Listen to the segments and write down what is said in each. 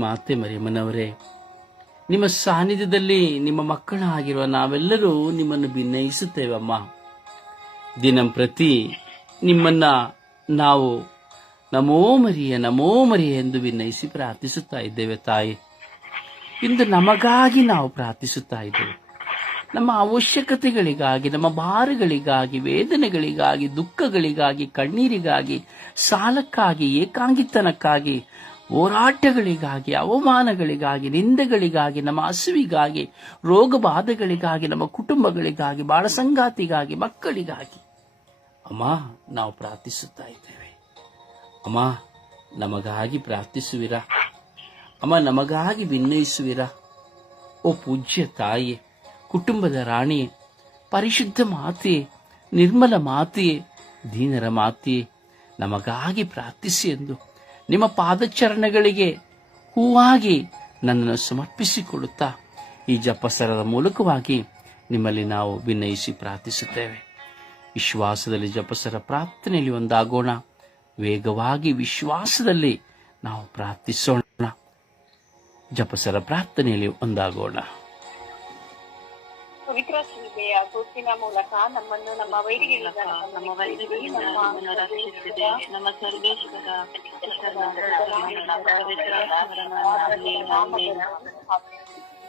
ಮಾತೆ ಮರಿಯಮ್ಮನವರೇ, ನಿಮ್ಮ ಸಾನ್ನಿಧ್ಯದಲ್ಲಿ ನಿಮ್ಮ ಮಕ್ಕಳಾಗಿರುವ ನಾವೆಲ್ಲರೂ ನಿಮ್ಮನ್ನು ಭಿನ್ನಯಿಸುತ್ತೇವಮ್ಮ ದಿನಂಪ್ರತಿ ನಿಮ್ಮನ್ನ ನಾವು ನಮೋ ಮರಿಯ ನಮೋ ಮರಿಯ ಎಂದು ವಿನಯಿಸಿ ಪ್ರಾರ್ಥಿಸುತ್ತಾ ಇದ್ದೇವೆ ತಾಯಿ. ಇಂದು ನಮಗಾಗಿ ನಾವು ಪ್ರಾರ್ಥಿಸುತ್ತಾ ಇದ್ದೇವೆ. ನಮ್ಮ ಅವಶ್ಯಕತೆಗಳಿಗಾಗಿ, ನಮ್ಮ ಭಾರಗಳಿಗಾಗಿ, ವೇದನೆಗಳಿಗಾಗಿ, ದುಃಖಗಳಿಗಾಗಿ, ಕಣ್ಣೀರಿಗಾಗಿ, ಸಾಲಕ್ಕಾಗಿ, ಏಕಾಂಗಿತನಕ್ಕಾಗಿ ಹೋರಾಟಗಳಿಗಾಗಿ, ಅವಮಾನಗಳಿಗಾಗಿ, ನಿಂದೆಗಳಿಗಾಗಿ, ನಮ್ಮ ಹಸುವಿಗಾಗಿ ರೋಗ ಬಾಧೆಗಳಿಗಾಗಿ ನಮ್ಮ ಕುಟುಂಬಗಳಿಗಾಗಿ ಬಾಳ ಸಂಗಾತಿಗಾಗಿ ಮಕ್ಕಳಿಗಾಗಿ. ಅಮ್ಮ, ನಾವು ಪ್ರಾರ್ಥಿಸುತ್ತಾ ಇದ್ದೇವೆ. ಅಮ್ಮ, ನಮಗಾಗಿ ಪ್ರಾರ್ಥಿಸುವಿರಾ? ಅಮ್ಮ, ನಮಗಾಗಿ ವಿನ್ನಯಿಸುವಿರ ಓ ಪೂಜ್ಯ ತಾಯಿ, ಕುಟುಂಬದ ರಾಣಿ, ಪರಿಶುದ್ಧ ಮಾತೆಯೇ ನಿರ್ಮಲ ಮಾತೆಯೇ ದೀನರ ಮಾತೆಯೇ ನಮಗಾಗಿ ಪ್ರಾರ್ಥಿಸಿ ಎಂದು. ನಿಮ್ಮ ಪಾದಚರಣಗಳಿಗೆ ಹೂವಾಗಿ ನನ್ನನ್ನು ಸಮರ್ಪಿಸಿಕೊಳ್ಳುತ್ತಾ ಈ ಜಪಸರದ ಮೂಲಕವಾಗಿ ನಿಮ್ಮಲ್ಲಿ ನಾವು ವಿನಯಿಸಿ ಪ್ರಾರ್ಥಿಸುತ್ತೇವೆ. ವಿಶ್ವಾಸದಲ್ಲಿ ಜಪಸರ ಪ್ರಾರ್ಥನೆಯಲ್ಲಿ ಒಂದಾಗೋಣ. ವೇಗವಾಗಿ ವಿಶ್ವಾಸದಲ್ಲಿ ನಾವು ಪ್ರಾರ್ಥಿಸೋಣ. ಜಪಸರ ಪ್ರಾರ್ಥನೆಯಲ್ಲಿ ಒಂದಾಗೋಣ. ಪವಿತ್ರ ಶಿಲ್ಪೆಯ ಗುರುತಿನ ಮೂಲಕ ನಮ್ಮನ್ನು ನಮ್ಮ ವೈರಿಗಳಿಂದ ನಮ್ಮ ವೈದ್ಯರಿಂದ ನಮ್ಮನ್ನು ರಕ್ಷಿಸಿದೆ ನಮ್ಮ ಸರ್ವೇಶ್ವರ ಸ್ವರ್ಗವನ್ನು ಭೂಮಿಯನ್ನು ಸೃಷ್ಟಿಸಿದ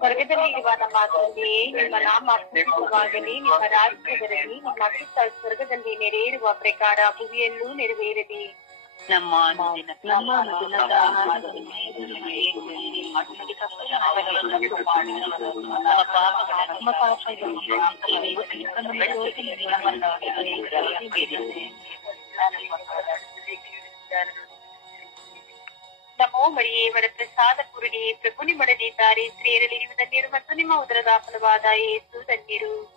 करके तो नहीं तरी वाला माता जी निमला माता सुभागिनी के ज़रिए ಪಿಲಾತನ ಅಧಿಕಾರವನ್ನು ಕಾರಕೊಟ್ಟು ಯೇಸು ಕ್ರಿಸ್ತನ ಆರಾಧಿಸಿದರು. ಆ ಕಾರಣವನ್ನು ಇವರಿಗೆ ಅಲ್ಲಿಂದ ಸ್ವರ್ಗದಲ್ಲಿ ಇರುವ ನಮ್ಮ ತಂದೆಯೇ ನಿಮ್ಮ ನಾಮ ಅರ್ಪಿತವಾಗಲಿ ನಿಮ್ಮ ರಾಜ್ಯ ಬರಲಿ ನಿಮ್ಮ ಚಿತ್ತ ಸ್ವರ್ಗದಲ್ಲಿ ನೆರೆಯಿರುವ ಪ್ರಕಾರ ಭೂಮಿಯಲ್ಲೂ ನೆರವೇರಲಿ ನಮ್ಮ ಅನುದಿನ ನಮ್ಮ ಅನುದಿನದ ಆಹಾರವನ್ನು ನಮಗೆ ಕೊಡಿರಿ. ನಮ್ಮ ಪಾಪಗಳನ್ನು ನಮ್ಮ ಪಾಪಗಳನ್ನು ಕ್ಷಮಿಸಿರಿ. ನಮ್ಮ ದೋಷಗಳನ್ನು ಕ್ಷಮಿಸಿರಿ. ನಮೋ ಮರಿಯೇ ವರ ಪ್ರಸಾದ ಪೂರ್ಣಿ ಪ್ರಭು ನಿಮ್ಮೊಡನಿದ್ದಾರೆ ಸ್ತ್ರೀಯರಲ್ಲಿ ನೀವು ಧನ್ಯರು ಮತ್ತು ನಿಮ್ಮ ಉದರದ ಫಲವಾದ ಯೇಸು ಧನ್ಯರು ಸಂತ ಮರಿಯ,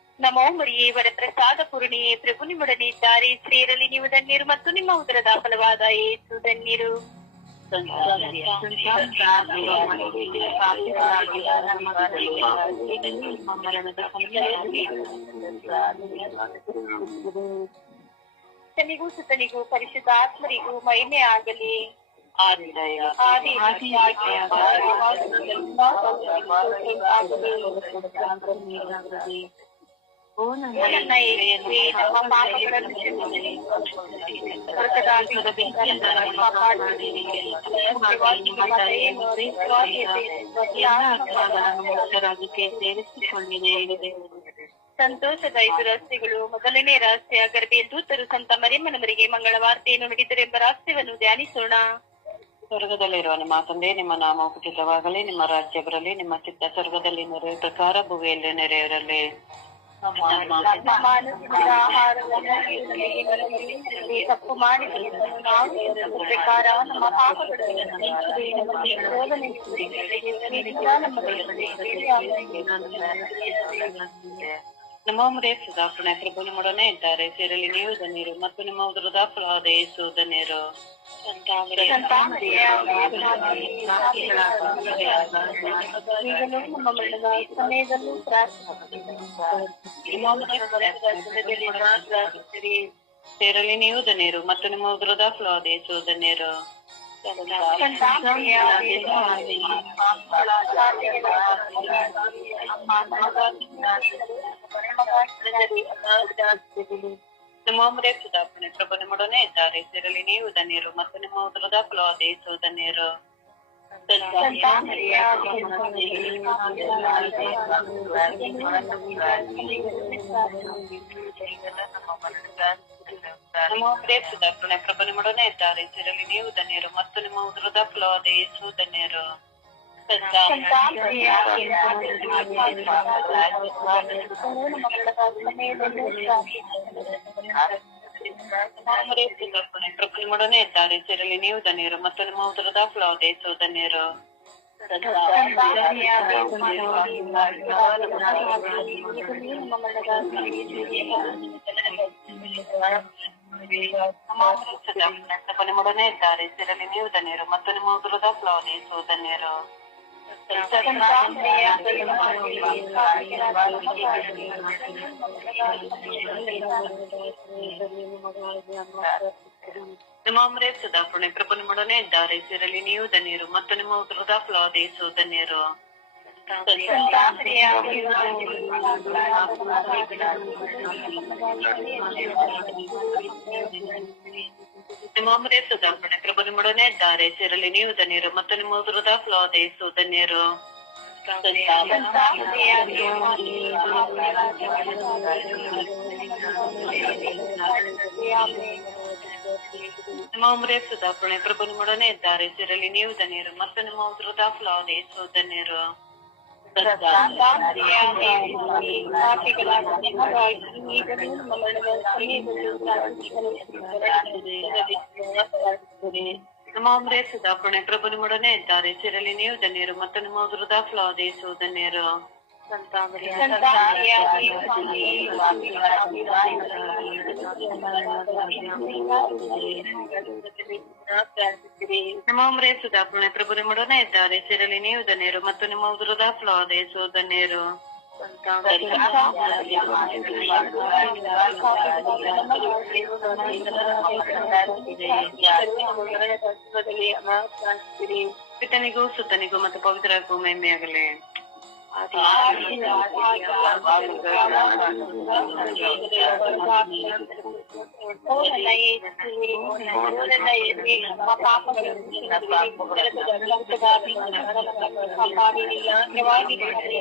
ನಮೋ ಮರಿಯೇ ವರ ಪ್ರಸಾದ ಪೂರ್ಣಿಯೇ ಪ್ರಭು ನಿಮ್ಮೊಡನಿದ್ದಾರೆ ಸ್ತ್ರೀಯರಲ್ಲಿ ನೀವು ಧನ್ಯರು ಮತ್ತು ನಿಮ್ಮ ಉದರದ ಫಲವಾದ ಏಸು ಧನ್ಯರು. ತನಿಗೂ ಸುತನಿಗೂ ಪರಿಶುದ್ಧಾತ್ಮರಿಗೂ ಮಹಿಮೆ ಆಗಲಿ. ಆದಿ ಸೇರಿಸಿಕೊಂಡಿದೆ ಸಂತೋಷದ ಐದು ರಹಸ್ಯಗಳು ಮೊದಲನೇ ರಹಸ್ಯ ಗರ್ಭೆಯ ದೂತರು ಸಂತ ಮರಿಯಮ್ಮನವರಿಗೆ ಮಂಗಳವಾರ್ತೆಯನ್ನು ನುಡಿದರೆಂಬ ರಹಸ್ಯವನ್ನು ಧ್ಯಾನಿಸೋಣ. ಸ್ವರ್ಗದಲ್ಲಿರುವ ನಿಮ್ಮ ತಂದೆ ನಿಮ್ಮ ನಾಮ ಉಪಚಿತವಾಗಲಿ ನಿಮ್ಮ ರಾಜ್ಯ ಬರಲಿ ನಿಮ್ಮ ಚಿತ್ತ ಸ್ವರ್ಗದಲ್ಲಿ ನೆರೆಯ ಪ್ರಕಾರ ಭೂಮಿಯಲ್ಲಿ ನೆರೆಯಿರಲಿ ನಮ್ಮ ಅನುದಿನದ ಆಹಾರವನ್ನು ನಮಗೆ ಕೊಡಿರಿ. ತಪ್ಪು ಮಾಡಿದವರನ್ನು ನಾವು ಕ್ಷಮಿಸುವ ಪ್ರಕಾರ ನಮ್ಮ ಪಾಪಗಳನ್ನು ಕ್ಷಮಿಸಿರಿ. ನಮಗೆ ಶೋಧನೆಗೆ ಸಿಕ್ಕಿದ್ದರಿಂದ ನಮ್ಮನ್ನು ರಕ್ಷಿಸಿರಿ. ನಮ್ಮ ಮರೇ ಸುಧಾಪಣೆ ಪ್ರಭು ನಿಮ್ಮೊಡನೆ ಇದ್ದಾರೆ. ಸೇರಲಿ ನೀವು ಧನ್ಯರು ಮತ್ತು ನಿಮ್ಮ ಉದರದ ಫಲವಾದ ಯೇಸು ಧನ್ಯರು. ಸೇರಲಿ ನೀವು ಧನ್ಯರು ಮತ್ತು ನಿಮ್ಮ ಉದರದ ಫಲವಾದ ಯೇಸು ಧನ್ಯರು. ನಿಮ್ಮ ಸುಧಾಪನೆ ಪ್ರಭು ನಿಮ್ಮೊಡನೆ ಇದ್ದಾರೆ ಸೇರಲಿ ನೀವು ಧನ್ಯರು ಮತ್ತು ನಿಮ್ಮ ಉದರದ ಫಲವಾದ ಯೇಸು ಧನ್ಯರು ನಿಮ್ಮ ಸುಧಾಪನೆ ಪ್ರಭು ನಿಮ್ಮೊಡನೆ ಇದ್ದಾರೆ ಸೇರಲಿ ನೀವು ಧನ್ಯರು ಮತ್ತು ನಿಮ್ಮ ಉದರದ ಫಲವಾದ ಯೇಸು ಧನ್ಯರು ಪ್ರಭು ನಿಮ್ಮೊಡನೆ ಇದ್ದಾರೆ ಸೇರಲಿ ನೀವು ಧನ್ಯರು ಮತ್ತು ನಿಮ್ಮ ಉದರದ ಫಲವಾದ ಯೇಸು ಧನ್ಯರು మనమడనే దారి సిరలి నీవు దనేరు మత్తని మూతులుగా ప్లౌని చూదనేరు Thank you. ನಮ್ಮ ಅಮರೇರ್ ಸದಾ ಕೃಣೆ ಪ್ರಭುನ ಮಾಡನೇ ಇದ್ದಾರೆ. ಇದರಲ್ಲಿ ನೀವು ಧನ್ಯರು ಮತ್ತು ನಿಮ್ಮ ಹೃದಯ ಫಲವಾದ ಯೇಸು ಧನ್ಯರು. ನಿಮ್ಮ ಅಮರೇರ್ ಸದಾ ಕೃಣೆ ಪ್ರಭುನ ಮಾಡನೇ ಇದ್ದಾರೆ. ಇದರಲ್ಲಿ ನೀವು ಧನ್ಯರು ಮತ್ತು ನಿಮ್ಮ ಹೃದಯ ಫಲವಾದ ಯೇಸು ಧನ್ಯರು. ಸಂತಾಪನೆಯ ನಿಮ್ಮ ಸುಧಾಪುಣೆ ಪ್ರಭು ನಿಮ್ಮೊಡನೆ ಇದ್ದಾರೆ ಸೇರಲಿ ನೀವು ಧನ್ಯರು ಮತ್ತು ನಿಮ್ಮ ಉದರದ ಫಲವಾದ ಯೇಸು ಧನ್ಯರು ನಮ್ಮ ಸುಧಾಪುಣೆ ಪ್ರಭು ನಿಮ್ಮೊಡನೆ ಇದ್ದಾರೆ ಸೇರಲಿ ನೀವು ಧನ್ಯರು ಮತ್ತು ನಿಮ್ಮ ಉದರದ ಫಲವಾದ ಯೇಸು ಧನ್ಯರು ನಿಮ್ಮ ಸುಧಾಪುಣೆ ಪ್ರಭು ನಿಮ್ಮೊಡನೆ ಇದ್ದಾರೆ. ಸೇರಲಿ ನೀವು ದನೇರು ಮತ್ತು ನಿಮ್ಮ ಉದರದ ಫಲವಾದ ಅದೇ ಧನ್ಯರು. ಪಿತನಿಗೂ ಸುತ್ತನಿಗೂ ಮತ್ತು ಪವಿತ್ರಕ್ಕೂ ಮಹಿಮೆಯಾಗಲಿ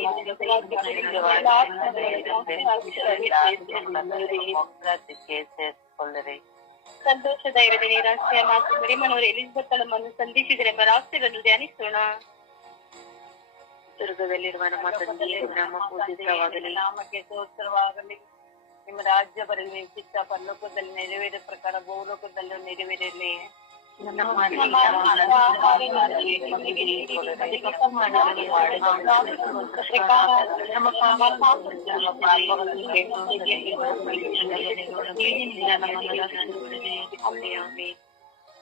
ಸಂತೋಷದ ಎರಡನೇ ರಹಸ್ಯ ಮಾತು ಮರಿಮನವರು ಎಲಿಜಬೆತ್ ನಮ್ಮನ್ನು ಸಂಧಿಸಿದರೆಂಬ ರಹಸ್ಯವನ್ನು ಧ್ಯಾನಿಸೋಣ ಸ್ವರ್ಗದಲ್ಲಿರುವ ನಮ್ಮ ತಂದೆಯೇ ನಾಮ ಪೂಜಿತವಾಗಲಿ ನಾಮಕ್ಕೆ ಸ್ತೋತ್ರವಾಗಲಿ ನಿಮ್ಮ ರಾಜ್ಯ ಬರಲಿ ನಿಮ್ಮ ಚಿತ್ತ ಪರಲೋಕದಲ್ಲಿ ನೆರವೇರಿದ ಪ್ರಕಾರ ಭೂಲೋಕದಲ್ಲೂ ನೆರವೇರಲಿ ನಮ್ಮ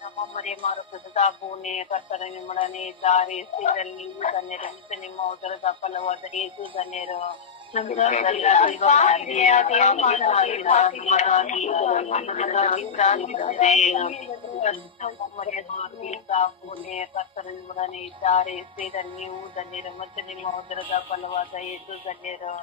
ನಮ್ಮ ಮರೆ ಮಾರುಕದ ಪೂನೆ ಕರ್ತರ ನಿಮ್ಮೊಡನೆ ದಾರಿ ಸ್ಥಿರಲ್ಲಿ ಧನ್ಯರು ನಿಮ್ಮ ಉದರದ ಫಲವಾದ ಏಸು ಧನ್ಯರು. ಪೂನೆ ಕರ್ತರ ನಿಮ್ಮೊಡನೆ ಇದ್ದಾರೆ ಸ್ಥಿರಲ್ಲಿ ನೀವು ಧನ್ಯರು ಮತ್ತು ನಿಮ್ಮ ಉದರದ ಫಲವಾದ ಯೇಸು ಧನ್ಯರು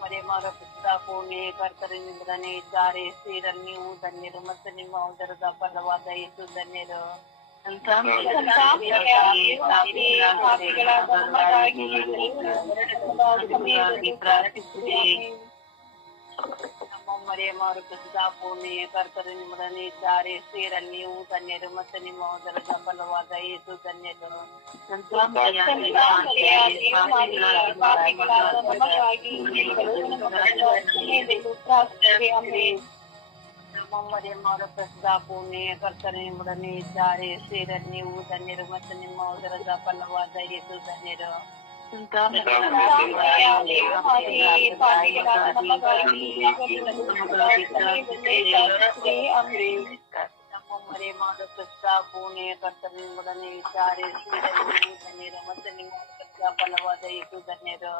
ಮರೆ ಮರ ಕರ್ತರಿಂದನೆ ಕರ್ತರಿಂದನೇ ಇದ್ದಾರೆ. ಸ್ತ್ರೀರಲ್ಲಿ ನೀವು ಧನ್ಯರು ಮತ್ತು ನಿಮ್ಮ ಉದರದ ಫಲವಾದ ಯೇಸು ಧನ್ಯರು. ನಮ್ಮ ಮರೆ ಮಾರು ಪುತ್ರ ಪೂರ್ಣೆ ಕರ್ತರಿಂದನೇ ಇದ್ದಾರೆ ಸ್ತ್ರೀರಲ್ಲಿ ನೀವು ಧನ್ಯರು ಮತ್ತು ನಿಮ್ಮ ಉದರದ ಫಲವಾದ ಯೇಸು ಧನ್ಯರು ನಮ್ಮಮ್ಮದೇ ಮಾಡೋ ಪ್ರಸಿದ್ಧ ಪುಣ್ಯ ಕರ್ತನೆ ನಿಮ್ಮೊಡನೆ ಇದ್ದಾರೆ ಸೇರಲ್ ನೀವು ಧನ್ಯರು ಮತ್ತು ನಿಮ್ಮ ಉದರದ ಫಲವಾದ ಯೇಸು ಧನ್ಯರು हरे माधव सच्चा पुणे कर्तव्य मदने विचारे धने रमत निमोद सच्चा पलवा दय तु धने र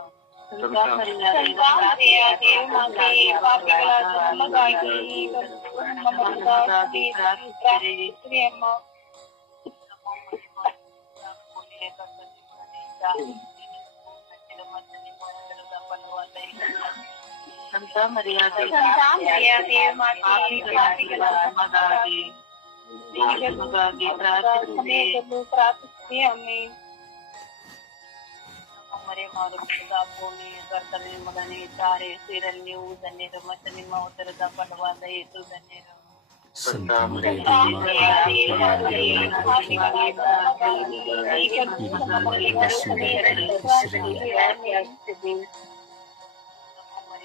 Thank you. ಮರ್ಯಾದೆ ಮಗಾಗಿ ಮಗಾಗಿ ಪ್ರಾರ್ಥಿಸಿದೆ ಪ್ರಾರ್ಥಿಸಿ ಅಮ್ಮೆ ಮರೆ ಮಾಡುತ್ತಿದ್ದ ಭೂಮಿ ಕರ್ತನೆ ಮಗನೇ ತಾರೆ ಸೇರಲು ನೀವು ಧನ್ಯರು ಮತ್ತು ನಿಮ್ಮ ಉತ್ತರದ ಫಲವಾದ ಯೇಸು ಧನ್ಯರು ಸಂತ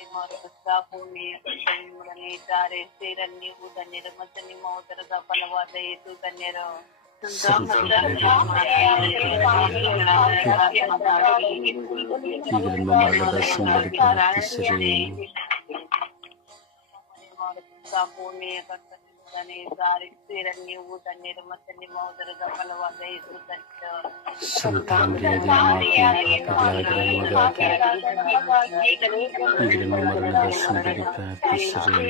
ಕರ್ತನೆ ಮಗನೇ ತಾರೆ ಸೇರಲು ನೀವು ಧನ್ಯರು ಮತ್ತು ನಿಮ್ಮ ಉತ್ತರದ ಫಲವಾದ ಯೇಸು ಧನ್ಯರು ಸಂತ ಈಗ ನಮ್ಮ ಮರಣ ದರ್ಶನದಲ್ಲಿ ಪ್ರಾರ್ಥಿಸಿರಿ ಭೂಮಿಯ ಕರ್ತನೆ ದಾರಿ ಸೇರಲು ನೀವು ಧನ್ಯರು ಮತ್ತು ನಿಮ್ಮ ಉದರದ ಫಲವಾದ ಯೇಸು ಧನ್ಯರು ಸಂತ ಮರಿಯದೇ ಮಾತೆ ಮಗನಾಗಿ ಈಗ ನಮ್ಮ ಮರಣ ದರ್ಶನದಲ್ಲಿ ಪ್ರಾರ್ಥಿಸಿರಿ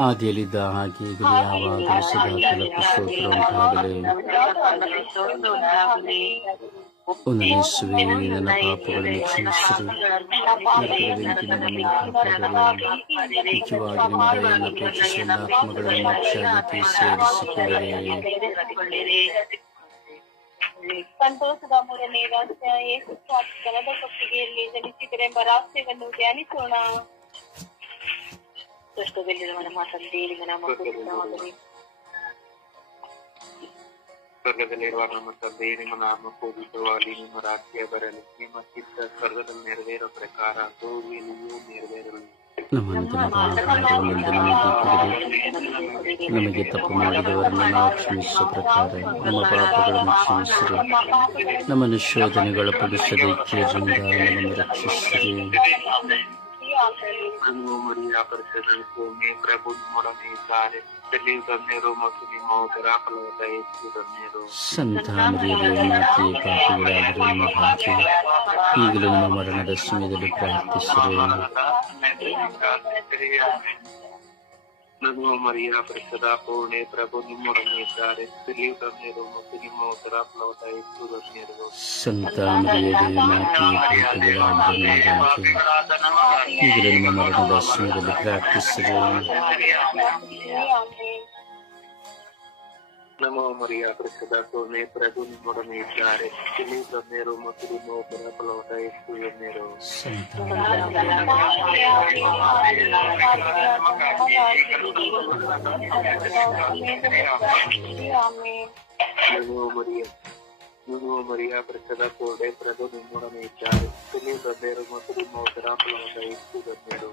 ಆದಿಯಲ್ಲಿದ್ದ ಹಾಗೆ ಈಗಲೂ ಯಾವಾಗ ಸದಾಕಾಲಕ್ಕೂ ಸ್ತೋತ್ರ ಉಂಟಾಗಲಿ ಒಂದನೇಶ್ವರಿ ನನ್ನ ಪಾಪಗಳನ್ನು ಕ್ಷಮಿಸಿರಿ ನರಕದ ಬೆಂಕಿ ನಮ್ಮನ್ನು ಕಾಪಾಡಿರಿ ಮುಖ್ಯವಾಗಿ ನಿಮ್ಮ ದಯೆಯನ್ನು ಅಪೇಕ್ಷಿಸಿ ಎಲ್ಲ ಆತ್ಮಗಳನ್ನು ಮೋಕ್ಷಾಗತಿ ಸೇರಿಸಿಕೊಳ್ಳಿರಿ ಸಂತೋಷದ ಮೂರನೇ ರಹಸ್ಯ ಯೇಸು ಸ್ವಾಮಿ ದನದ ಕೊಟ್ಟಿಗೆಯಲ್ಲಿ ಜನಿಸಿದರೆಂಬ ರಹಸ್ಯವನ್ನು ಧ್ಯಾನಿಸೋಣ ಕಷ್ಟದಲ್ಲಿರುವನ ಮಾತಂದೆ ನಿಮ್ಮ ನಾಮ ಪೂಜಿತವಾಗಲಿ ಸ್ವರ್ಗದಲ್ಲಿರುವ ನಮ್ಮ ತಂದೆ ನಿಮ್ಮ ನಾಮ ಪೂಜಿತವಾಗಿ ನಿಮ್ಮ ರಾಜ್ಯ ಬರಲಿ ನಿಮ್ಮ ಚಿತ್ತ ಸ್ವರ್ಗದಲ್ಲಿ ನೆರವೇರೋ ಪ್ರಕಾರ ಇಲ್ಲಿಯೂ ನೆರವೇರಲಿ. ನಮಗೆ ತಪ್ಪು ಮಾಡಿದವರನ್ನು ನಾವು ಕ್ಷಮಿಸುವ ಪ್ರಕಾರ ನಮ್ಮ ಪಾಪಗಳನ್ನು ಕ್ಷಮಿಸಿರಿ. ನಮ್ಮನ್ನು ಶೋಧನೆಗೊಳಪಡಿಸದೆ ಕೇಳಿಂದ ನಮ್ಮನ್ನು ರಕ್ಷಿಸಿರಿ. Maria, perseguitami, prego di moralitare, deliver me Roma che mi moderà, plota e tirannero. Santa Maria, Rete, Papura, Brima, Pati, Iglo, Namorana, Rassumi, delle Prati, Serena. ನಮೋ ಮರಿಯ ಪರಿಸದ ಪೂರ್ಣೆ ಪ್ರಭು ನಿಮ್ಮೊಡನೆ ಇದ್ದಾರೆ ಇಲ್ಲಿ ಗಣ್ಯರು ಮತ್ತು ನಿಮ್ಮ ಉದರ ಫಲವಾದ ಹೆಚ್ಚು ಗಣ್ಯರು ಸಂತ ಮರಿಯದೇ ಮಾತೆ ಪಾಪಿಗಳಾಗಿರುವ ನಮಗಾಗಿ ಈಗಲೂ ನಮ್ಮ ಮರಣದ ಸಮಯದಲ್ಲಿ ಪ್ರಾರ್ಥಿಸಿರಿ ನಮೋ ಮರಿಯ ಪರಿಸದ ಪೂರ್ಣೆ ಪ್ರಭು ನಿಮ್ಮೊಡನೆ ಇದ್ದಾರೆ ಇಲ್ಲಿ ಗಣ್ಯರು ಮತ್ತು ನಿಮ್ಮ ಉದರ ಫಲವಾದ ಹೆಚ್ಚು ಗಣ್ಯರು ಸಂತ ನಮೋ ಮರಿಯ ನಮೋ ಮರಿಯ ಪ್ರಸದ ಕೋಡೆ ಪ್ರಭು ನಿಮ್ಮೊಡನೆ ಇದ್ದಾರೆ ಇಲ್ಲಿ ಗಣ್ಯರು ಮತ್ತು ನಿಮ್ಮ ಉದರ ಫಲವಾದ ಹೆಚ್ಚು ಗಣ್ಯರು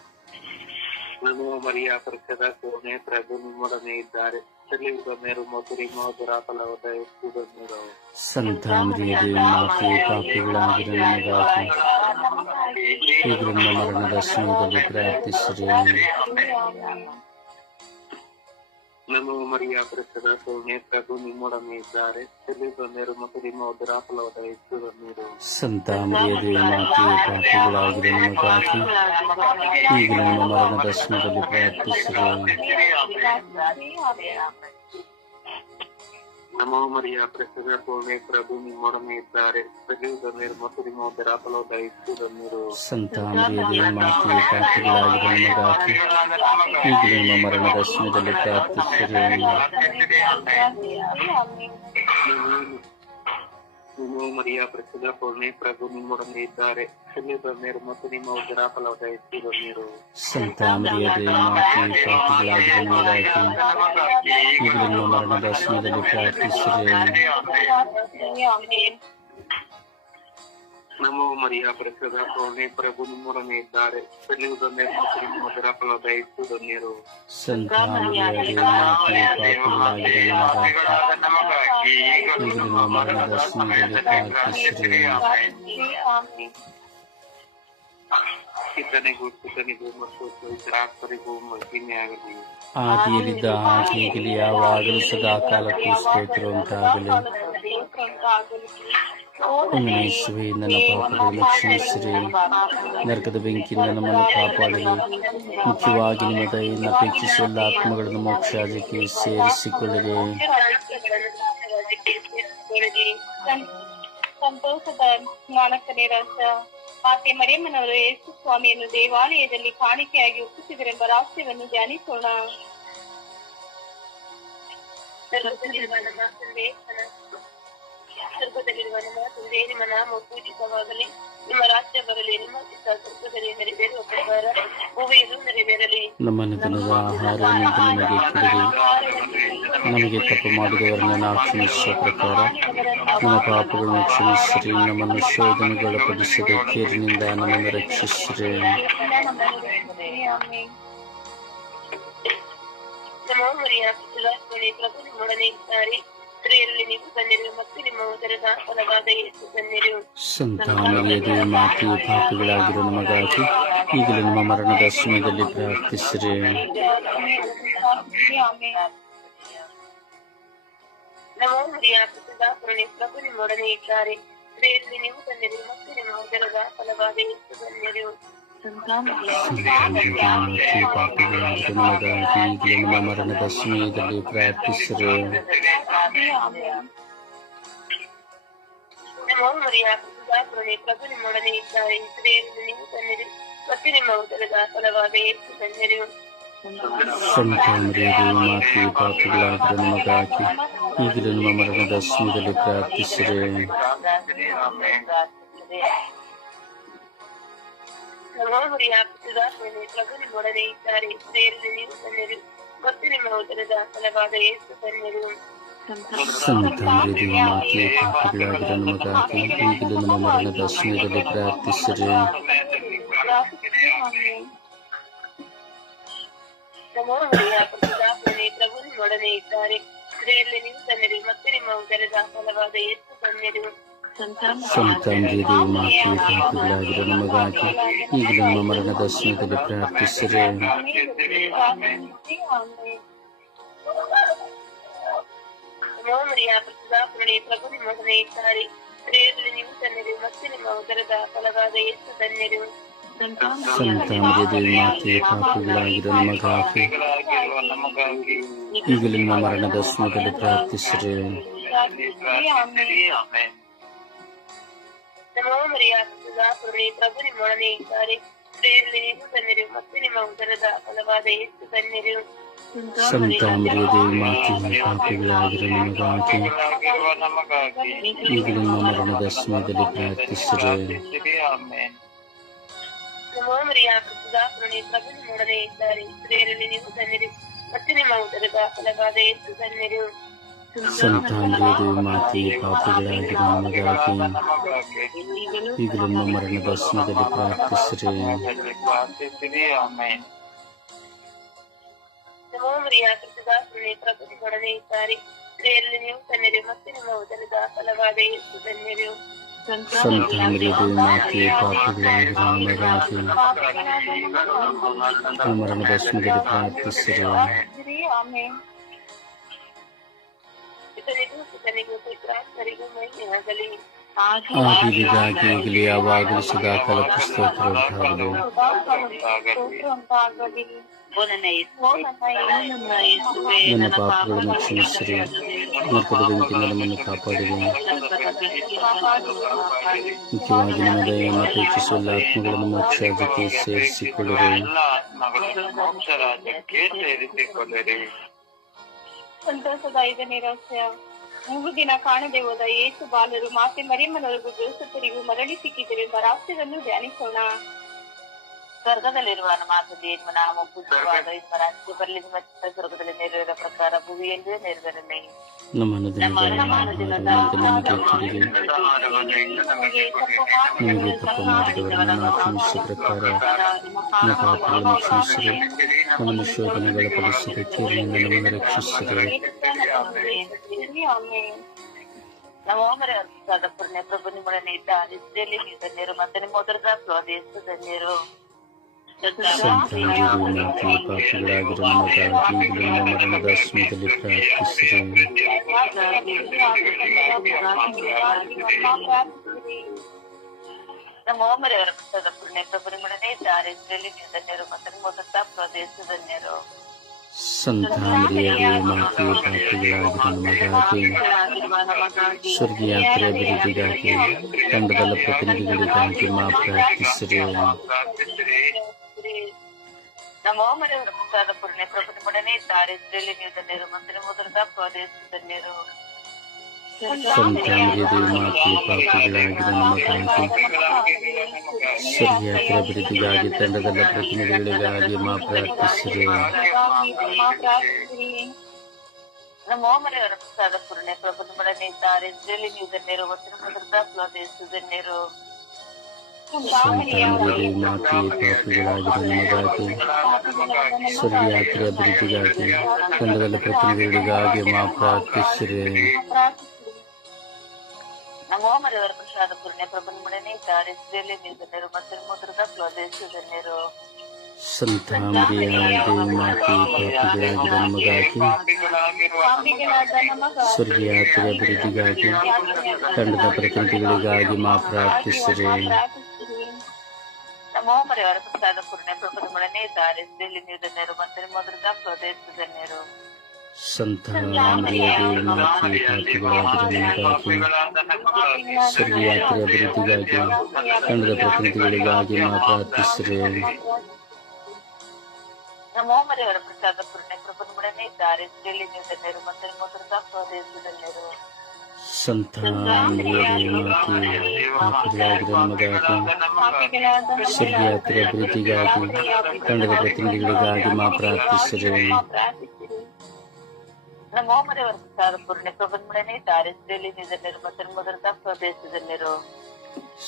ನಮೋ ಮರಿಯ ಪುರುಷದ ಕೋಣೆ ಪ್ರಭು ನಿಮ್ಮೊಡನೆ ಇದ್ದಾರೆ. ಸಂತಾಮರಿಯದೇ ಮಾತೆ ಪಾಪಿಗಳಾಗಿರ ನನಗಾಗಿ. ಈ ಬ್ರಹ್ಮ ನಮೋ ಮರಿಯ ಪ್ರಸದ ಪೂರ್ಣೆ ಪ್ರಭು ನಿಮ್ಮೊಡನೆ ಇದ್ದಾರೆ ಇಲ್ಲಿ ಗಣ್ಯರು ಮತ್ತು ನಿಮ್ಮ ಉದರ ಫಲವಾದ ಹೆಚ್ಚು ಗಣ್ಯರು ಸಂತ ಮರಿಯದೇ ಮಾತೆ ಪಾಪಿಗಳಾಗಿರೋ ನಮಗಾಗಿ ಈಗಲೂ ನಮ್ಮ ಮರಣದ ಸಮಯದಲ್ಲಿ ಪ್ರಾರ್ಥಿಸಿರಿ నమో మరియా ప్రస్తుతమే ప్రభు మీ మొర మీద తారే ప్రజలు మీరు మొసరి మో తెరాపలో దయచేది మీరు సంతానీయ మాతి కాకిలాగి బ్రహ్మగాకి ఈ గ్రీమ మరణ దశమి దళిత ఆప్తి శ్రీ ಮರಿಯ ಪ್ರಸಿದ್ಧ ಪೂರ್ಣಿ ಪ್ರಭು ನಿಮ್ಮೊಡನೆ ಇದ್ದಾರೆ ಶನಿ ಬನ್ನೇರು ಮತ್ತು ನಿಮ್ಮ ಉದರ ಫಲವಾದ ಹೆಚ್ಚು ಬನ್ನೇರು ಸಂತ ಮರಿಯದೇ ಮಾತೆ ಪಾಪಿಗಳಾಗಿರೋ ನಮಗಾಗಿ ಈಗಲೂ ನಮೋ ಮರಿಯ ಪ್ರಸಿದ್ಧ ಪೂರ್ಣಿ ಪ್ರಭು ನಿಮ್ಮೊಡನೆ ಇದ್ದಾರೆ ಶನಿ ಬನ್ನೇರು ಮತ್ತು ನಿಮ್ಮ ಉದರ ಫಲವಾದ ಹೆಚ್ಚು ಬನ್ನೇರು ಸಂತ ಮರಿಯದೇ ಮಾತೆ ಪಾಪಿಗಳಾಗಿರೋ ನಮಗಾಗಿ ಈಗಲೂ ನಮ್ಮ ಮರಣದ ಸಮಯದಲ್ಲಿ ಪ್ರಾರ್ಥಿಸಿರಿ ಆದಿಯಲ್ಲಿದ್ದ ಆಗಲಿ ಯಾವಾಗಲೂ ಸದಾ ಕಾಲಕ್ಕೂ ಸ್ತೋತ್ರ ಉಂಟಾಗಲಿ. ನನ್ನ ಪಾಪಗಳನ್ನು ಕ್ಷಮಿಸಿರಿ ನರಕದ ಬೆಂಕಿಯಿಂದ ನಮ್ಮನ್ನು ಕಾಪಾಡಲಿ. ಮುಖ್ಯವಾಗಿ ನಿಮ್ಮ ದಯೆಯನ್ನು ಅಪೇಕ್ಷಿಸುವ ಆತ್ಮಗಳನ್ನು ಮೋಕ್ಷಾದಿಗೆ ಸೇರಿಸಿಕೊಳ್ಳಿರಿ ಸಂತೋಷದ ನಾಲ್ಕನೇ ರಸ ಆಕೆ ಮರಿಯಮ್ಮನವರು ಯೇಸು ಸ್ವಾಮಿಯನ್ನು ದೇವಾಲಯದಲ್ಲಿ ಕಾಣಿಕೆಯಾಗಿ ಒಪ್ಪಿಸಿದರೆಂಬ ರಹಸ್ಯವನ್ನು ಧ್ಯಾನಿಸೋಣ. ಸ್ವರ್ಗದಲ್ಲಿರುವ ನಮ್ಮ ತಂದೆ ಸ್ವರ್ಗದಲ್ಲಿರುವ ನಮ್ಮ ತಂದೆ ನಿಮ್ಮ ನಾಮ ಪೂಜಿತವಾಗಲಿ. ನಿಮ್ಮ ರಾಜ್ಯ ಬರಲಿ ನಿಮ್ಮ ಚಿತ್ತ ಸ್ವರ್ಗದಲ್ಲಿ ನೆರವೇರುವ ಪ್ರಕಾರ ಭೂಮಿಯಲ್ಲೂ ನೆರವೇರಲಿ. ನಮ್ಮ ದಿನದ ಆಹಾರವನ್ನು ನಮಗೆ ಕೊಡಿರಿ ನಮಗೆ ತಪ್ಪು ಮಾಡಿದವರನ್ನು ನಾವು ಕ್ಷಮಿಸುವ ಪ್ರಕಾರ ನಮ್ಮ ಪಾಪಗಳನ್ನು ಕ್ಷಮಿಸಿರಿ ನಮ್ಮನ್ನು ಶೋಧನೆಗೊಳಪಡಿಸದೆ ಕೇರಿನಿಂದ ನಮ್ಮನ್ನು ರಕ್ಷಿಸಿರಿ ನಮ್ಮ ಮರಿಯ ಸುಧಾರಣೆ ಪ್ರಭು ನಿಮ್ಮೊಡನೆ ಇದ್ದಾರೆ ಸ್ತ್ರೀಯರಲ್ಲಿ ನೀವು ಧನ್ಯರು ಮತ್ತು ನಿಮ್ಮ ಉದರದ ಫಲವಾದ ಯೇಸು ಧನ್ಯರು ಸಂತ ಮರಿಯದೇ ಮಾತೆಯು ಪಾಪಿಗಳಾಗಿರೋ ನಮಗಾಗಿ ಈಗಲೂ ನಮ್ಮ ಮರಣದ ಸಮಯದಲ್ಲಿ ಪ್ರಾರ್ಥಿಸಿರಿ ನಮ್ಮ ಮರಿಯ ಸುಧಾರಣೆ ಪ್ರಭು ನಿಮ್ಮೊಡನೆ ಇದ್ದಾರೆ ಸ್ತ್ರೀಯರಲ್ಲಿ ನೀವು ಧನ್ಯರು ಮತ್ತು ನಿಮ್ಮ ಉದರದ ಫಲವಾದ ಯೇಸು ಧನ್ಯರು ಮಾತೆಯು ಪಾಪಿಗಳಾಗಿರೋ ನಮಗಾಗಿ ಈಗಲೂ ನಮ್ಮ ಮರಣದ ಸಮಯದಲ್ಲಿ ಪ್ರಾರ್ಥಿಸಿರಿ ನಮ್ಮ ಮರಿಯ ಸುಧಾರಣೆ ಪ್ರಭು ನಿಮ್ಮೊಡನೆ ಇದ್ದಾರೆ ಸ್ತ್ರೀಯರಲ್ಲಿ ನೀವು ಧನ್ಯರು ಮತ್ತು ನಿಮ್ಮ ಉದರದ ಫಲವಾದ ಯೇಸು ಧನ್ಯರು ಸಂತ ಮರಿಯದೇ ಮಾತೆಯು ಪಾಪಿಗಳಾಗಿರೋ ನಮಗಾಗಿ ಈಗಲೂ ನಮ್ಮ ಮರಣದ ಸಮಯದಲ್ಲಿ ಪ್ರಾರ್ಥಿಸಿರಿ ನಮ್ಮ ಮರಿಯ ಸುಧಾರಣೆ ಪ್ರಭು ನಿಮ್ಮೊಡನೆ ಇದ್ದಾರೆ ಸ್ತ್ರೀಯರಲ್ಲಿ ನೀವು ಧನ್ಯರು ಮತ್ತು ನಿಮ್ಮ ಉದರದ ಫಲವಾದ ಯೇಸು ಧನ್ಯರು ಸಂತ ಮರಿಯದೇ ಮಾತೆಯು ಪಾಪಿಗಳಾಗಿರೋ ನಮಗಾಗಿ ಈಗಲೂ ನಮ್ಮ ಮರಣದ ಸಮಯದಲ್ಲಿ ಪ್ರಾರ್ಥಿಸಿರಿ ನಮೋ ಮರಿಯ ಸುಧಾರಣೆ ಪ್ರಭು ನಿಮ್ಮೊಡನೆ ಇದ್ದಾರೆ ಸ್ತ್ರೀಯರಲ್ಲಿ ನೀವು ಧನ್ಯರು ಮತ್ತು ನಿಮ್ಮ ಉದರದ ಫಲವಾದ ಯೇಸು ಧನ್ಯರು ಸಂತ ಮರಿಯದೇ ಮಾತೆಯು ಪಾಪಿಗಳಾಗಿರೋ ನಮಗಾಗಿ ಈಗಲೂ ನಮ್ಮ ಮರಣದ ಸಮಯದಲ್ಲಿ ಪ್ರಾರ್ಥಿಸಿರಿ ನಮೋ ಮರಿಯ ಸುಧಾರಣೆ ಪ್ರಭು ನಿಮ್ಮೊಡನೆ ಇದ್ದಾರೆ ಸ್ತ್ರೀಯರಲ್ಲಿ ನೀವು ಧನ್ಯರು ಮತ್ತು ನಿಮ್ಮ ಉದರದ ಫಲವಾದ ಯೇಸು ಧನ್ಯರು ಸಂತ ಮರಿಯದೇ ಮಾತೆಯು ಪಾಪಿಗಳಾಗಿರೋ ನಮಗಾಗಿ ನಮಗಾಗಿ ಈಗಲೂ ನಮ್ಮ ಮರಣದ ಸಮಯದಲ್ಲಿ ಪ್ರಾರ್ಥಿಸಿರಿ ನಮೋ ಮರಿಯ ಸುಧಾರಣೆ ಪ್ರಭು ನಿಮ್ಮೊಡನೆ ಇದ್ದಾರೆ ಸ್ತ್ರೀಯರಲ್ಲಿ ನೀವು ಧನ್ಯರು ಮತ್ತು ನಿಮ್ಮ ಉದರದ ಫಲವಾದ ಯೇಸು ಧನ್ಯರು ಸಂತ ಮರಿಯದೇ ಮಾತೆಯು ಪಾಪಿಗಳಾಗಿರೋ ನಮಗಾಗಿ ನಮಗಾಗಿ ಈಗಲೂ ನಮ್ಮ ಮರಣದ ಸಮಯದಲ್ಲಿ ಪ್ರಾರ್ಥಿಸಿರಿ ನಮೋ ಮರಿಯ ಸುಧಾರಣೆ ಪ್ರಭು ನಿಮ್ಮೊಡನೆ ಇದ್ದಾರೆ ಸ್ತ್ರೀಯರಲ್ಲಿ ನೀವು ಧನ್ಯರು ಮತ್ತು ನಿಮ್ಮ ಉದರದ ಫಲವಾದ ಯೇಸು ಧನ್ಯರು ಸಂತ ಮರಿಯದೇ ಮಾತೆಯು ಪಾಪಿಗಳಾಗಿರೋ ನಮಗಾಗಿ ಈಗಲೂ ನಮ್ಮ ಮರಣದ ಸಮಯದಲ್ಲಿ ಪ್ರಾರ್ಥಿಸಿರಿ ನಮೋ ಮರಿಯ ಸುಧಾರಣೆ ಪ್ರಭು ನಿಮ್ಮೊಡನೆ ಇದ್ದಾರೆ ಸ್ತ್ರೀಯರಲ್ಲಿ ನೀವು ಧನ್ಯರು ಮತ್ತು ನಿಮ್ಮ ಉದರದ ಫಲವಾದ ಯೇಸು ಧನ್ಯರು संत हमारी देवी माँ के पापी मरण दशमी के प्राप्त सेवा आदि विदा की अगली आवागल सदा कल पुस्तक दो ನನ್ನ ಪಾಪಗಳನ್ನು ಕ್ಷಮಿಸಿರಿ ನರಕದ ನಮ್ಮನ್ನು ಕಾಪಾಡಿರಿ ಮುಖ್ಯವಾಗಿ ನಿಮ್ಮ ದಯವನ್ನು ಪ್ರೀತಿಸುವ ಆತ್ಮಗಳನ್ನು ಮೋಕ್ಷ ಜೊತೆ ಸೇರಿಸಿಕೊಳ್ಳಿರಿ ಐದನೇ ರಹಸ್ಯ ಮೂರು ದಿನ ಕಾಣದೆ ಹೋದ ಏಸು ಬಾಲರು ಮಾತೆ ಮರಿಯಮ್ಮನವರೆಗೂ ಬೇಸತ್ತರಿಗೂ ಮರಳಿ ಸಿಕ್ಕಿದ್ದರಿಂದ ರಾಷ್ಟ್ರವನ್ನು ಧ್ಯಾನಿಸೋಣ ಸ್ವರ್ಗದಲ್ಲಿರುವ ಮಾತು ಜನ್ಮ ನಾಮ ಪೂಜ್ಯವಾದ ನಿಮ್ಮ ರಾಜ್ಯ ಬರಲಿ ನಿಮ್ಮ ಚಿತ್ತ ಸ್ವರ್ಗದಲ್ಲಿ ನೆರವೇರ ಪ್ರಕಾರ ಭೂಮಿಯಲ್ಲಿಯೂ ನೆರವೇರಲಿ ನಮ್ಮ ಅನುದಿನದ ಆಹಾರವನ್ನು ನಮಗೆ ಕೊಡಿರಿ ನಮಗೆ ತಪ್ಪು ನಮಗೆ ತಪ್ಪು ಮಾಡಿದವರನ್ನು ನಾವು ಕ್ಷಮಿಸಿದ ಪ್ರಕಾರ ನಮ್ಮ ಪಾಪಗಳನ್ನು ಕ್ಷಮಿಸಿರಿ ನಮ್ಮನ್ನು ಶೋಧನೆಗಳ ಪಡಿಸಿದ ಕೀರಿನಿಂದ ನಮ್ಮನ್ನು ರಕ್ಷಿಸಿರಿ ಆಮೇಲೆ ನಮ್ಮ ಮರೆ ಅರ್ಪಿಸಾದ ಪುಣ್ಯ ಪ್ರಭು ನಿಮ್ಮೊಡನೆ ಇದ್ದ ನಿತ್ಯದಲ್ಲಿ ನೀವು ಧನ್ಯರು ಮತ್ತು ನಿಮ್ಮ ಉದರದ ಪ್ರದೇಶ ಧನ್ಯರು ಸಂತಾನಗಳು ಮತ್ತು ಪಾಪಿಗಳಾಗಿರೋ ನಮಗಾಗಿ ಈಗಲೂ ನಮ್ಮ ಮರಣದ ಸಮಯದಲ್ಲಿ ಪ್ರಾರ್ಥಿಸಿರಿ ನಮ್ಮ ಮರೆ ಅರ್ಪಿಸಾದ ಪುಣ್ಯ ಪ್ರಭು ನಿಮ್ಮೊಡನೆ ಇದ್ದ ನಿತ್ಯದಲ್ಲಿ ನೀವು ಧನ್ಯರು ಮತ್ತು ನಿಮ್ಮ ಉದರದ ಪ್ರದೇಶ ಧನ್ಯರು ಸಂತಾನರಿಯರೇ ಮತ್ತು ಪಾಪಿಗಳಾಗಿರೋ ನಮಗಾಗಿ ಸ್ವರ್ಗಯಾತ್ರೆ ಅಭಿವೃದ್ಧಿಗಾಗಿ ತಂಡದ ಪ್ರತಿನಿಧಿಗಳಿಗಾಗಿ ಮಾ ಪ್ರಾರ್ಥಿಸಿರಿ ನಮ್ಮ ಮರೆ ಅರ್ಪಿಸಾದ ಪುಣ್ಯ ಪ್ರಭು ನಿಮ್ಮೊಡನೆ ಇದ್ದ ನಿತ್ಯದಲ್ಲಿ ನೀವು ಧನ್ಯರು ಮತ್ತು ನಿಮ್ಮ ಉದರದ ಪ್ರದೇಶ ಧನ್ಯರು ಸಂತಾನರಿಯರೇ ಮತ್ತು ಪಾಪಿಗಳಾಗಿರೋ ನಮಗಾಗಿ ಸ್ವರ್ಗಯಾತ್ರೆ ಅಭಿವೃದ್ಧಿಗಾಗಿ ತಂಡದ ಪ್ರತಿನಿಧಿಗಳಿಗಾಗಿ ಮಾ ಪ್ರಾರ್ಥಿಸಿರಿ ನಮ್ಮ ಮರೆ ಅರ್ಪಿಸಾದ ಪುಣ್ಯ ಪ್ರಭು ನಿಮ್ಮೊಡನೆ ಇದ್ದ ನಿತ್ಯದಲ್ಲಿ ನೀವು ಧನ್ಯರು ಮತ್ತು ನಿಮ್ಮ ಉದರದ ಪ್ರದೇಶ ಧನ್ಯರು ಸಂತಾನರಿಯರೇ ಮತ್ತು ಪಾಪಿಗಳಾಗಿರೋ ನಮಗಾಗಿ ಸ್ವರ್ಗಯಾತ್ರೆ ಅಭಿವೃದ್ಧಿಗಾಗಿ ತಂಡದ ಪ್ರತಿನಿಧಿಗಳಿಗಾಗಿ ಮಾ ಪ್ರಾರ್ಥಿಸಿರಿ ನಮ್ಮ ಮರೆಯವರ ಪ್ರಸಾದ ಪುಣ್ಯ ಪ್ರಭು ನಿಮ್ಮೊಡನೆ ಇದ್ದ ನಿತ್ಯದಲ್ಲಿ ನೀವು ಧನ್ಯರು ಮತ್ತು ನಿಮ್ಮ ಉದರದ ಪ್ರದೇಶ ಧನ್ಯರು ಸಂತಾನರಿಯರೇ ಮತ್ತು ಪಾಪಿಗಳಾಗಿರೋ ನಮಗಾಗಿ ಸ್ವರ್ಗಯಾತ್ರೆ ಅಭಿವೃದ್ಧಿಗಾಗಿ ತಂಡದ ಪ್ರತಿನಿಧಿಗಳಿಗಾಗಿ ಮಾ ಪ್ರಾರ್ಥಿಸಿರಿ ನಮ್ಮ ಮರೆಯವರ ಪ್ರಸಾದ ಪುಣ್ಯ ಪ್ರಭು ನಿಮ್ಮೊಡನೆ ಇದ್ದ ನಿತ್ಯದಲ್ಲಿ ನೀವು ಧನ್ಯರು ಮತ್ತು ನಿಮ್ಮ ಉದರದ ಪ್ರದೇಶ ಧನ್ಯರು ಸಂತಾನರಿಯರೇ ಮತ್ತು ಪಾಪಿಗಳಾಗಿರೋ ನಮಗಾಗಿ ಸ್ವರ್ಗಯಾತ್ರೆ ಅಭಿವೃದ್ಧಿಗಾಗಿ ತಂಡದ ಪ್ರತಿನಿಧಿಗಳಿಗಾಗಿ ಮಾ ಪ್ರಾರ್ಥಿಸಿರಿ ನಮ್ಮ ಮರೆಯವರ ಪ್ರಸಾದ ಪುಣ್ಯ ಪ್ರಭು ನಿಮ್ಮೊಡನೆ ಇದ್ದ ನಿತ್ಯದಲ್ಲಿ ನೀವು ಧನ್ಯರು ಮತ್ತು ನಿಮ್ಮ ಉದರದ ಸಂತ ನಮಗೆ ಶುಭಯಾತ್ರೆ ಅಭಿವೃದ್ಧಿಗಾಗಿ ತಂಡದ ಪ್ರತಿನಿಧಿಗಳಿಗಾಗಿ ಮಾ ಪ್ರಾರ್ಥಿಸಿದೆ ನಮ್ಮ ಓಮದೇವರ ಸಾರ ಪೂರ್ಣೆ ಪ್ರಬಂಧನೆ ದಾರಿದ್ರ್ಯದಲ್ಲಿ ನಿಜನಿರು ಮತ್ತು ಮೊದಲದ ಪ್ರದೇಶದಲ್ಲಿರು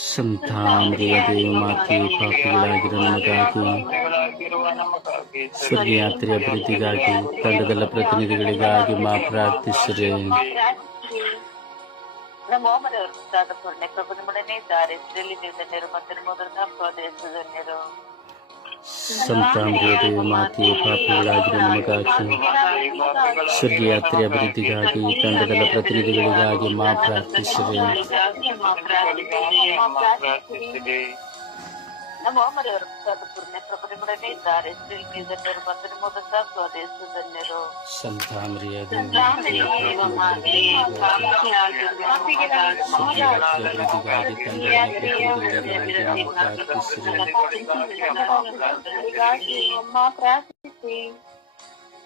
ಸಂತಾನರಿಯ ದೇವಮಾತೆ ಪಾಪಿಗಳಾಗಿರೋ ನಮಗಾಗಿ ಶುಭಯಾತ್ರೆ ಅಭಿವೃದ್ಧಿಗಾಗಿ ತಂಡದಲ್ಲ ಪ್ರತಿನಿಧಿಗಳಿಗಾಗಿ ಮಾ ಪ್ರಾರ್ಥಿಸಿದೆ ನಮ್ಮ ಓಮರವರ್ಗಾದ ಪೂರ್ಣ ಪ್ರಭುನೊಡನೆ ಇದ್ದಾರೆ ಸ್ತ್ರೀಯಲ್ಲಿ ನೀವು ಧನ್ಯರು ಮತ್ತು ಮೊದಲು ದೇಶ ಧನ್ಯರು ಸಂತಾನತೆಯ ಮಾತೆಯ ಪಾಪಗಳಾಗಿರುವ ನಮಗಾಗಿ ಅಭಿವೃದ್ಧಿಗಾಗಿ ತಂಡದ ಪ್ರತಿನಿಧಿಗಳಿಗಾಗಿ ಮಾ ಪ್ರಾರ್ಥಿಸಿವೆ ನಮ್ಮ ಮರೆಯವರ ಪ್ರಸಾದ ಪುಣ್ಯ ಪ್ರಭು ನಿಮ್ಮೊಡನೆ ಇದ್ದ ನಿತ್ಯದಲ್ಲಿ ನೀವು ಧನ್ಯರು ಮತ್ತು ನಿಮ್ಮ ಉದರದ ಪ್ರದೇಶ ಧನ್ಯರು ಸಂತಾನರಿಯರೇ ಅಭಿವೃದ್ಧಿಗಾಗಿ ತಂಡದ ಪ್ರತಿನಿಧಿಗಳಿಗಾಗಿ ಮಾ ಪ್ರಾರ್ಥಿಸಿರಿ ಅಮ್ಮ ಪ್ರಾರ್ಥಿಸಿ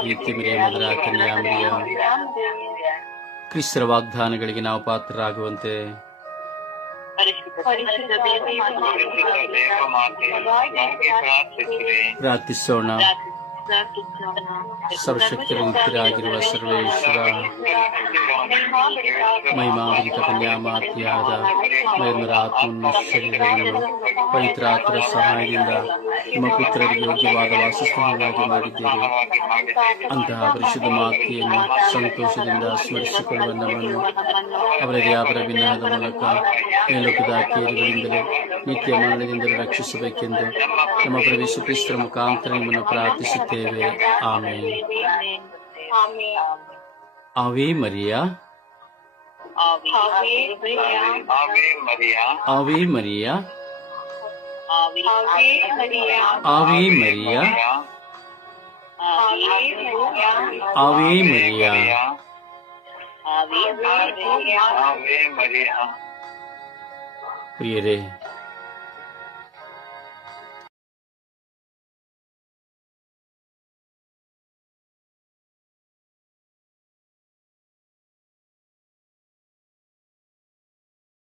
ಪ್ರೀತಿ ಮಿರಿಯ ಮದರ ಕನ್ಯಾಮರಿಯ ಕ್ರಿಸ್ತರ ವಾಗ್ದಾನಗಳಿಗೆ ನಾವು ಪಾತ್ರರಾಗುವಂತೆ. ಪ್ರಾರ್ಥಿಸೋಣ. ಸರ್ವಶಕ್ತರಂತರಾಗಿರುವ ಸರ್ವೇಶ್ವರ ಮಹಿಮಾವಂತ ಕನ್ಯಾಮಾತೆಯಾದ ಮೈಮರ ಆತ್ಮನ್ನು ಶರೀರವನ್ನು ಪವಿತ್ರಾತ್ಮರ ಸಹಾಯದಿಂದ ನಿಮ್ಮ ಪುತ್ರರಿಗೆ ಯೋಗ್ಯವಾದ ವಾಸಸ್ಥಾನವಾಗಿ ಮಾಡಿದ್ದೇವೆ ಅಂತಹ ಪರಿಶುದ್ಧ ಮಾತೆಯನ್ನು ಸಂತೋಷದಿಂದ ಸ್ಮರಿಸಿಕೊಳ್ಳುವ ನಮ್ಮನ್ನು ಅವರ ವಿನಯದ ಮೂಲಕ ಮೇಲೋಕದ ಕೇರುಗಳಿಂದಲೇ ನಿತ್ಯ ಮರಣದಿಂದಲೂ ರಕ್ಷಿಸಬೇಕೆಂದು ನಮ್ಮ ಪ್ರವೇಶ ಕ್ರಿಸ್ತರ ಮುಖಾಂತರ ನಿಮ್ಮನ್ನು ಪ್ರಾರ್ಥಿಸುತ್ತೇವೆ ಆಮೇಲೆ amen Ave Maria Ave Maria Ave Maria. Ave Maria Ave Maria Ave Maria